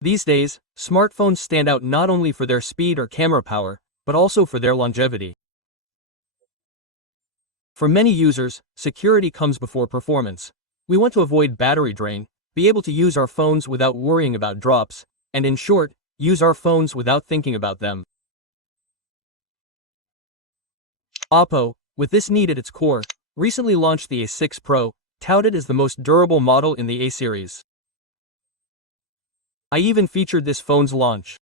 These days, smartphones stand out not only for their speed or camera power, but also for their longevity. For many users, security comes before performance. We want to avoid battery drain, be able to use our phones without worrying about drops, and in short, use our phones without thinking about them. OPPO, with this need at its core, recently launched the A6 Pro, touted as the most durable model in the A series. I even featured this phone's launch.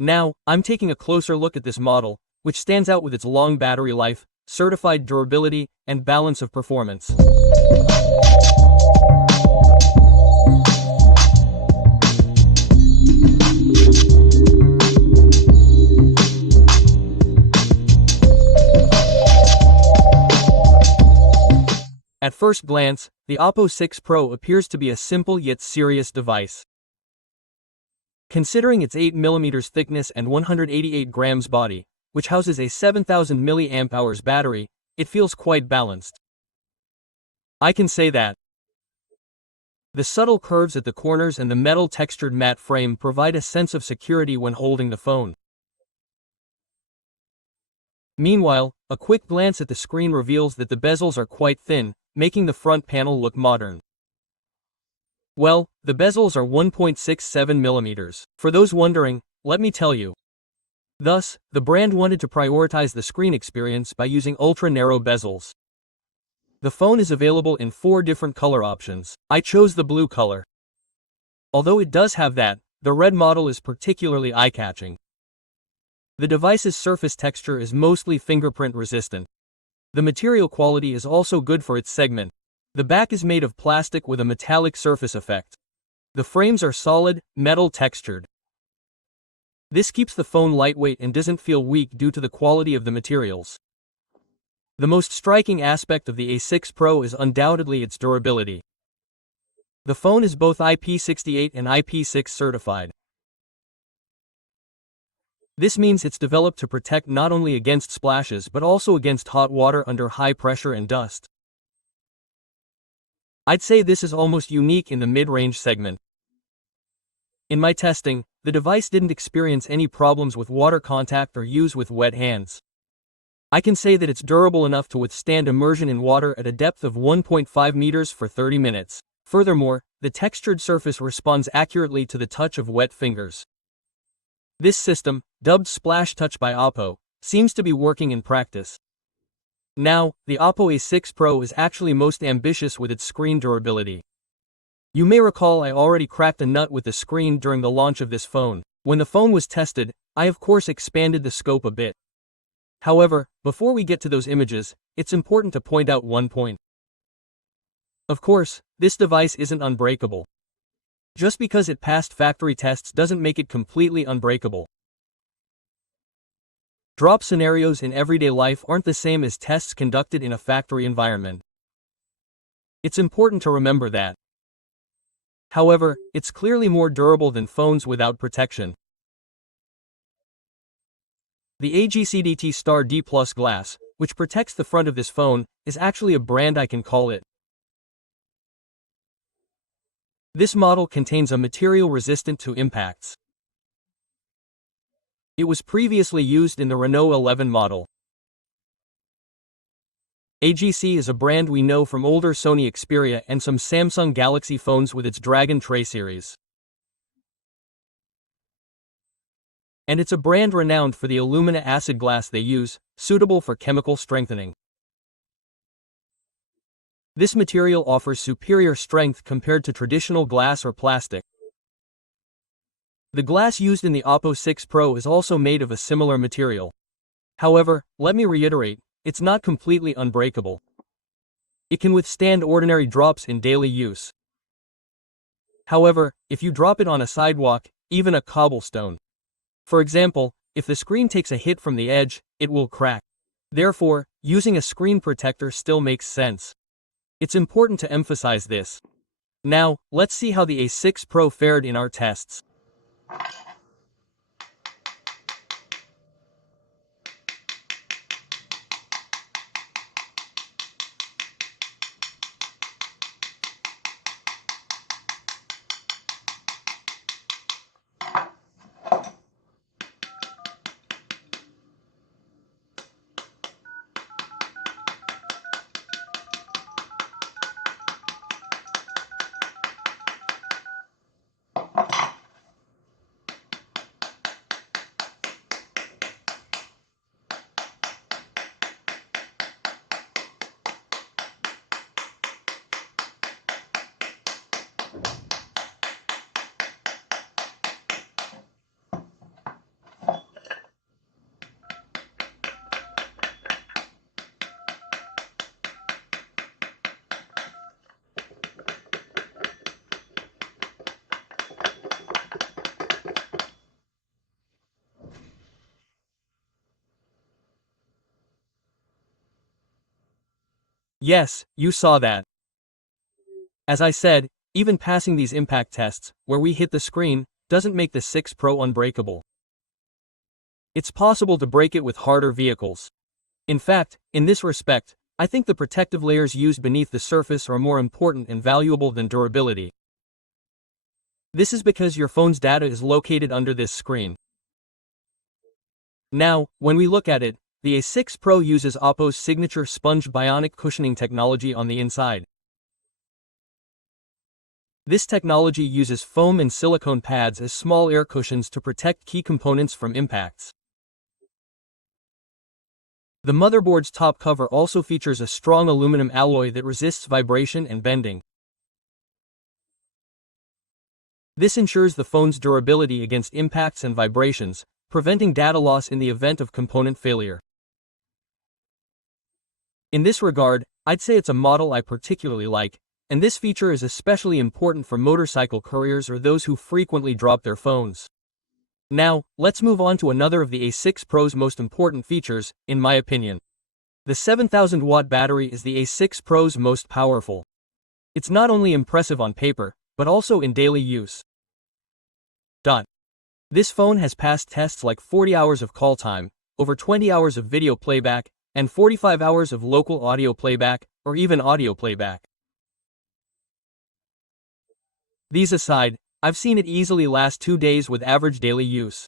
Now, I'm taking a closer look at this model, which stands out with its long battery life, certified durability, and balance of performance. At first glance, the OPPO A6 Pro appears to be a simple yet serious device. Considering its 8mm thickness and 188 grams body, which houses a 7000 mAh battery, it feels quite balanced. I can say that. The subtle curves at the corners and the metal-textured matte frame provide a sense of security when holding the phone. Meanwhile, a quick glance at the screen reveals that the bezels are quite thin, making the front panel look modern. Well, the bezels are 1.67 millimeters. For those wondering, let me tell you. Thus, the brand wanted to prioritize the screen experience by using ultra-narrow bezels. The phone is available in 4 different color options. I chose the blue color. Although it does have that, the red model is particularly eye-catching. The device's surface texture is mostly fingerprint resistant. The material quality is also good for its segment. The back is made of plastic with a metallic surface effect. The frames are solid, metal textured. This keeps the phone lightweight and doesn't feel weak due to the quality of the materials. The most striking aspect of the A6 Pro is undoubtedly its durability. The phone is both IP68 and IP6 certified. This means it's developed to protect not only against splashes but also against hot water under high pressure and dust. I'd say this is almost unique in the mid-range segment. In my testing, the device didn't experience any problems with water contact or use with wet hands. I can say that it's durable enough to withstand immersion in water at a depth of 1.5 meters for 30 minutes. Furthermore, the textured surface responds accurately to the touch of wet fingers. This system, dubbed Splash Touch by OPPO, seems to be working in practice. Now, the OPPO A6 Pro is actually most ambitious with its screen durability. You may recall I already cracked a nut with the screen during the launch of this phone. When the phone was tested, I of course expanded the scope a bit. However, before we get to those images, it's important to point out one point. Of course, this device isn't unbreakable. Just because it passed factory tests doesn't make it completely unbreakable. Drop scenarios in everyday life aren't the same as tests conducted in a factory environment. It's important to remember that. However, it's clearly more durable than phones without protection. The AGCDT Star D Plus glass, which protects the front of this phone, is actually a brand I can call it. This model contains a material resistant to impacts. It was previously used in the Renault 11 model. AGC is a brand we know from older Sony Xperia and some Samsung Galaxy phones with its Dragon Tray series. And it's a brand renowned for the alumina acid glass they use, suitable for chemical strengthening. This material offers superior strength compared to traditional glass or plastic. The glass used in the OPPO A6 Pro is also made of a similar material. However, let me reiterate, it's not completely unbreakable. It can withstand ordinary drops in daily use. However, if you drop it on a sidewalk, even a cobblestone. For example, if the screen takes a hit from the edge, it will crack. Therefore, using a screen protector still makes sense. It's important to emphasize this. Now, let's see how the A6 Pro fared in our tests. Yes, you saw that. As I said, even passing these impact tests, where we hit the screen, doesn't make the 6 Pro unbreakable. It's possible to break it with harder vehicles. In fact, in this respect, I think the protective layers used beneath the surface are more important and valuable than durability. This is because your phone's data is located under this screen. Now, when we look at it, the A6 Pro uses OPPO's signature sponge bionic cushioning technology on the inside. This technology uses foam and silicone pads as small air cushions to protect key components from impacts. The motherboard's top cover also features a strong aluminum alloy that resists vibration and bending. This ensures the phone's durability against impacts and vibrations, preventing data loss in the event of component failure. In this regard, I'd say it's a model I particularly like, and this feature is especially important for motorcycle couriers or those who frequently drop their phones. Now, let's move on to another of the A6 Pro's most important features, in my opinion. The 7000-watt battery is the A6 Pro's most powerful. It's not only impressive on paper, but also in daily use. This phone has passed tests like 40 hours of call time, over 20 hours of video playback, and 45 hours of local audio playback, or even audio playback. These aside, I've seen it easily last 2 days with average daily use.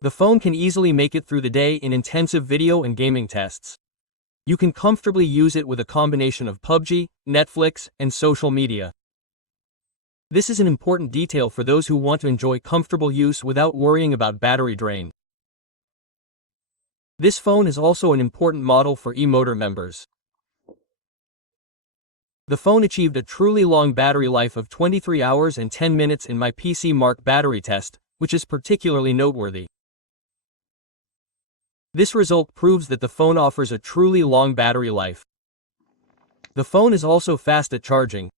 The phone can easily make it through the day in intensive video and gaming tests. You can comfortably use it with a combination of PUBG, Netflix, and social media. This is an important detail for those who want to enjoy comfortable use without worrying about battery drain. This phone is also an important model for e-motor members. The phone achieved a truly long battery life of 23 hours and 10 minutes in my PC Mark battery test, which is particularly noteworthy. This result proves that the phone offers a truly long battery life. The phone is also fast at charging.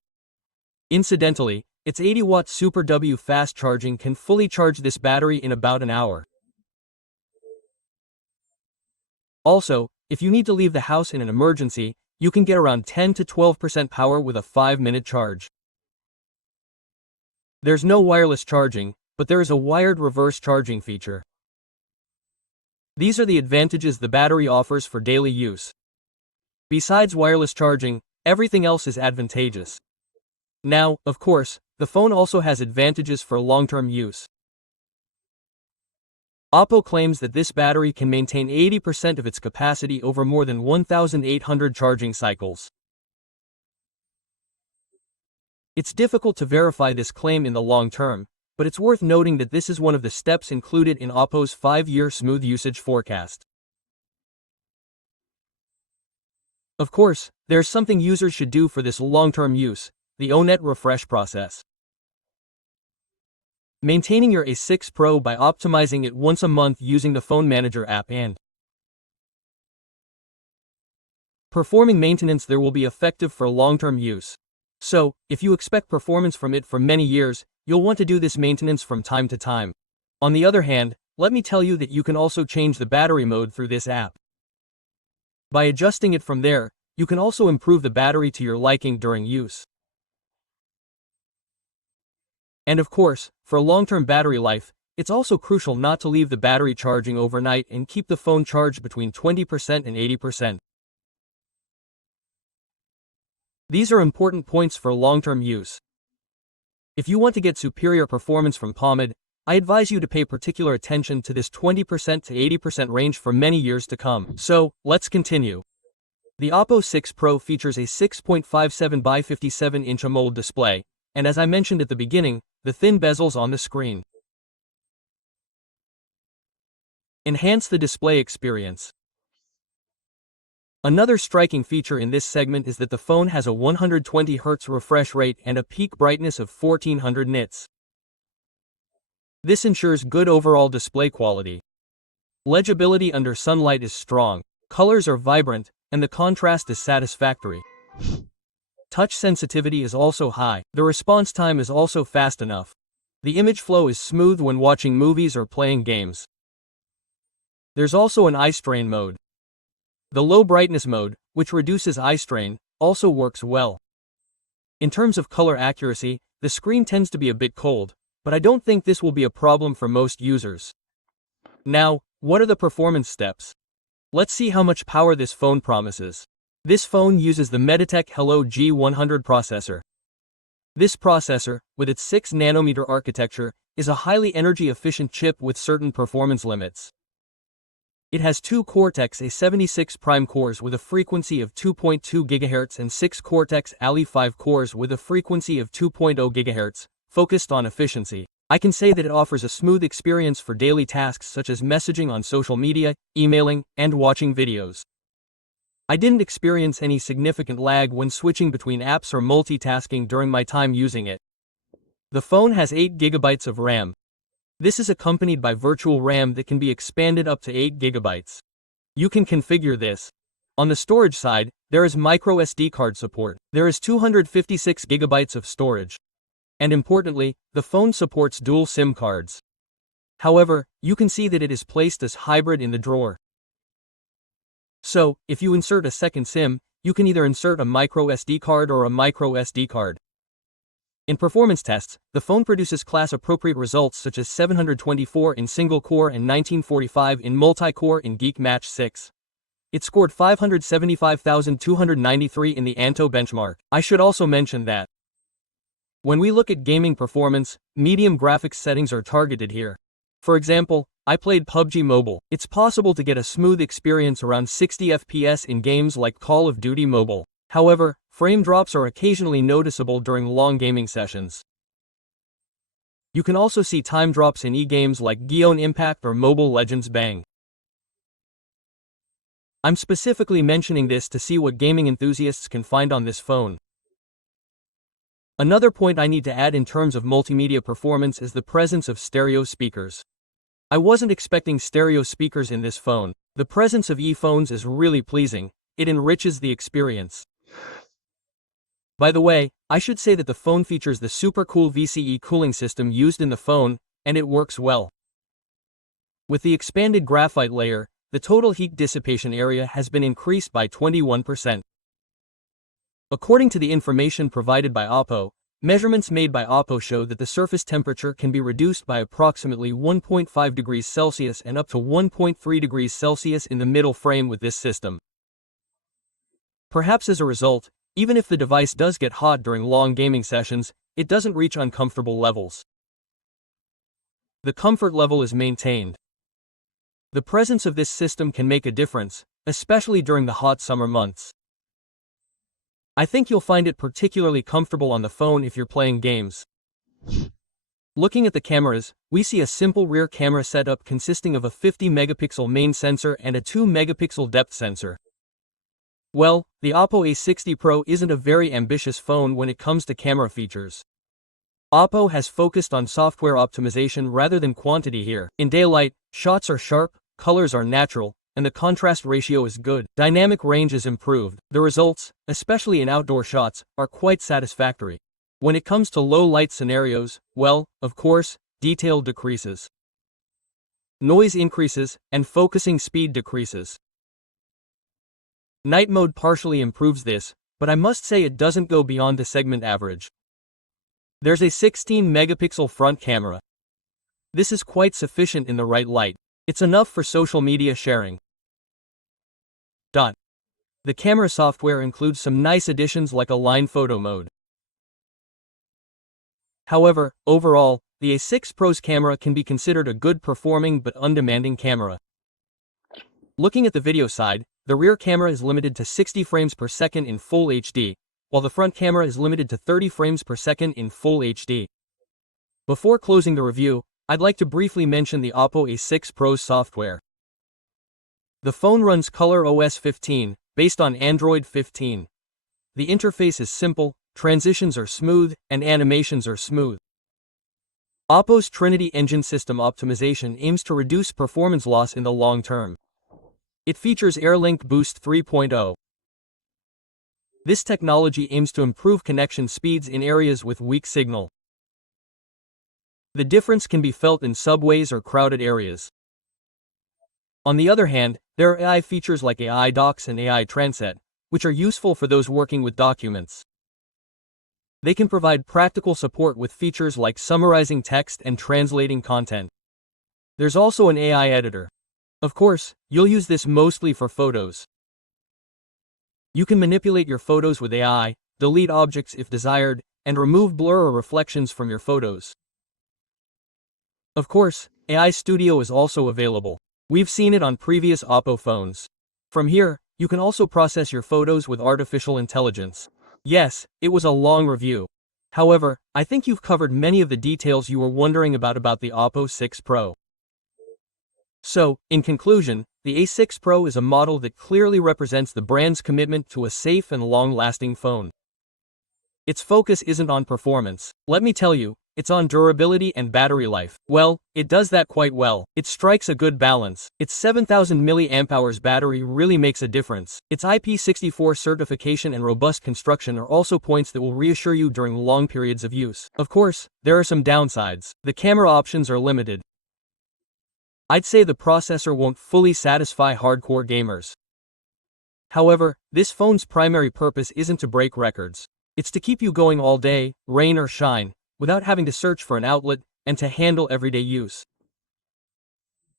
Incidentally, its 80-watt SUPERVOOC fast charging can fully charge this battery in about an hour. Also, if you need to leave the house in an emergency, you can get around 10 to 12% power with a 5-minute charge. There's no wireless charging, but there is a wired reverse charging feature. These are the advantages the battery offers for daily use. Besides wireless charging, everything else is advantageous. Now, of course, the phone also has advantages for long-term use. OPPO claims that this battery can maintain 80% of its capacity over more than 1,800 charging cycles. It's difficult to verify this claim in the long term, but it's worth noting that this is one of the steps included in OPPO's 5-year smooth usage forecast. Of course, there's something users should do for this long-term use: the ONET refresh process. Maintaining your A6 Pro by optimizing it once a month using the Phone Manager app and performing maintenance there will be effective for long-term use. So, if you expect performance from it for many years, you'll want to do this maintenance from time to time. On the other hand, let me tell you that you can also change the battery mode through this app. By adjusting it from there, you can also improve the battery to your liking during use. And of course, for long-term battery life, it's also crucial not to leave the battery charging overnight and keep the phone charged between 20% and 80%. These are important points for long-term use. If you want to get superior performance from POMAD, I advise you to pay particular attention to this 20% to 80% range for many years to come. So, let's continue. The OPPO A6 Pro features a 6.57 by 57-inch AMOLED display, and as I mentioned at the beginning, the thin bezels on the screen enhance the display experience. Another striking feature in this segment is that the phone has a 120Hz refresh rate and a peak brightness of 1400 nits. This ensures good overall display quality. Legibility under sunlight is strong, colors are vibrant, and the contrast is satisfactory. Touch sensitivity is also high. The response time is also fast enough. The image flow is smooth when watching movies or playing games. There's also an eye strain mode. The low brightness mode, which reduces eye strain, also works well. In terms of color accuracy, the screen tends to be a bit cold, but I don't think this will be a problem for most users. Now, what are the performance steps? Let's see how much power this phone promises. This phone uses the MediaTek Helio G100 processor. This processor, with its 6nm architecture, is a highly energy-efficient chip with certain performance limits. It has 2 Cortex A76 prime cores with a frequency of 2.2 GHz and 6 Cortex Ali5 cores with a frequency of 2.0 GHz, focused on efficiency. I can say that it offers a smooth experience for daily tasks such as messaging on social media, emailing, and watching videos. I didn't experience any significant lag when switching between apps or multitasking during my time using it. The phone has 8 GB of RAM. This is accompanied by virtual RAM that can be expanded up to 8 GB. You can configure this. On the storage side, there is microSD card support. There is 256 GB of storage. And importantly, the phone supports dual SIM cards. However, you can see that it is placed as hybrid in the drawer. So, if you insert a second SIM, you can either insert a microSD card or a microSD card. In performance tests, the phone produces class-appropriate results such as 724 in single-core and 1945 in multi-core in Geek Match 6. It scored 575,293 in the Anto benchmark. I should also mention that when we look at gaming performance, medium graphics settings are targeted here. For example, I played PUBG Mobile. It's possible to get a smooth experience around 60 FPS in games like Call of Duty Mobile. However, frame drops are occasionally noticeable during long gaming sessions. You can also see time drops in e-games like Genshin Impact or Mobile Legends Bang. I'm specifically mentioning this to see what gaming enthusiasts can find on this phone. Another point I need to add in terms of multimedia performance is the presence of stereo speakers. I wasn't expecting stereo speakers in this phone. The presence of e-phones is really pleasing. It enriches the experience. By the way, I should say that the phone features the super cool VCE cooling system used in the phone, and it works well. With the expanded graphite layer, the total heat dissipation area has been increased by 21%. According to the information provided by OPPO, measurements made by OPPO show that the surface temperature can be reduced by approximately 1.5 degrees Celsius and up to 1.3 degrees Celsius in the middle frame with this system. Perhaps as a result, even if the device does get hot during long gaming sessions, it doesn't reach uncomfortable levels. The comfort level is maintained. The presence of this system can make a difference, especially during the hot summer months. I think you'll find it particularly comfortable on the phone if you're playing games. Looking at the cameras, we see a simple rear camera setup consisting of a 50-megapixel main sensor and a 2-megapixel depth sensor. Well, the OPPO A6 Pro isn't a very ambitious phone when it comes to camera features. OPPO has focused on software optimization rather than quantity here. In daylight, shots are sharp, colors are natural, and the contrast ratio is good. Dynamic range is improved. The results, especially in outdoor shots, are quite satisfactory. When it comes to low light scenarios, well, of course, detail decreases. Noise increases, and focusing speed decreases. Night mode partially improves this, but I must say it doesn't go beyond the segment average. There's a 16-megapixel front camera. This is quite sufficient in the right light. It's enough for social media sharing. The camera software includes some nice additions like a line photo mode. However, overall, the A6 Pro's camera can be considered a good performing but undemanding camera. Looking at the video side, the rear camera is limited to 60 frames per second in Full HD, while the front camera is limited to 30 frames per second in Full HD. Before closing the review, I'd like to briefly mention the OPPO A6 Pro's software. The phone runs ColorOS 15, based on Android 15. The interface is simple, transitions are smooth, and animations are smooth. OPPO's Trinity Engine system optimization aims to reduce performance loss in the long term. It features AirLink Boost 3.0. This technology aims to improve connection speeds in areas with weak signal. The difference can be felt in subways or crowded areas. On the other hand, there are AI features like AI Docs and AI Translate, which are useful for those working with documents. They can provide practical support with features like summarizing text and translating content. There's also an AI editor. Of course, you'll use this mostly for photos. You can manipulate your photos with AI, delete objects if desired, and remove blur or reflections from your photos. Of course, AI Studio is also available. We've seen it on previous OPPO phones. From here, you can also process your photos with artificial intelligence. Yes, it was a long review. However, I think you've covered many of the details you were wondering about the OPPO A6 Pro. So, in conclusion, the A6 Pro is a model that clearly represents the brand's commitment to a safe and long-lasting phone. Its focus isn't on performance. Let me tell you, it's on durability and battery life. Well, it does that quite well. It strikes a good balance. Its 7000 mAh battery really makes a difference. Its IP64 certification and robust construction are also points that will reassure you during long periods of use. Of course, there are some downsides. The camera options are limited. I'd say the processor won't fully satisfy hardcore gamers. However, this phone's primary purpose isn't to break records. It's to keep you going all day, rain or shine, without having to search for an outlet, and to handle everyday use.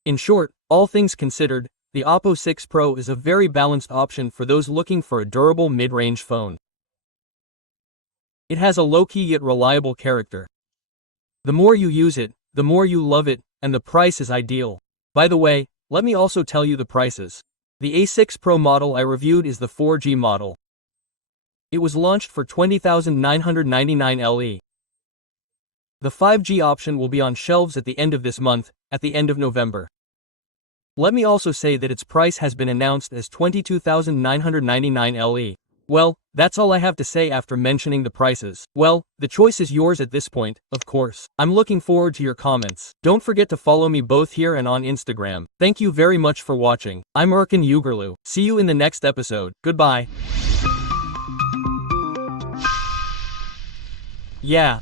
In short, all things considered, the OPPO A6 Pro is a very balanced option for those looking for a durable mid-range phone. It has a low-key yet reliable character. The more you use it, the more you love it, and the price is ideal. By the way, let me also tell you the prices. The A6 Pro model I reviewed is the 4G model. It was launched for 20,999 LE. The 5G option will be on shelves at the end of this month, at the end of November. Let me also say that its price has been announced as 22,999 LE. Well, that's all I have to say after mentioning the prices. Well, the choice is yours at this point, of course. I'm looking forward to your comments. Don't forget to follow me both here and on Instagram. Thank you very much for watching. I'm Ercan. See you in the next episode. Goodbye. Yeah.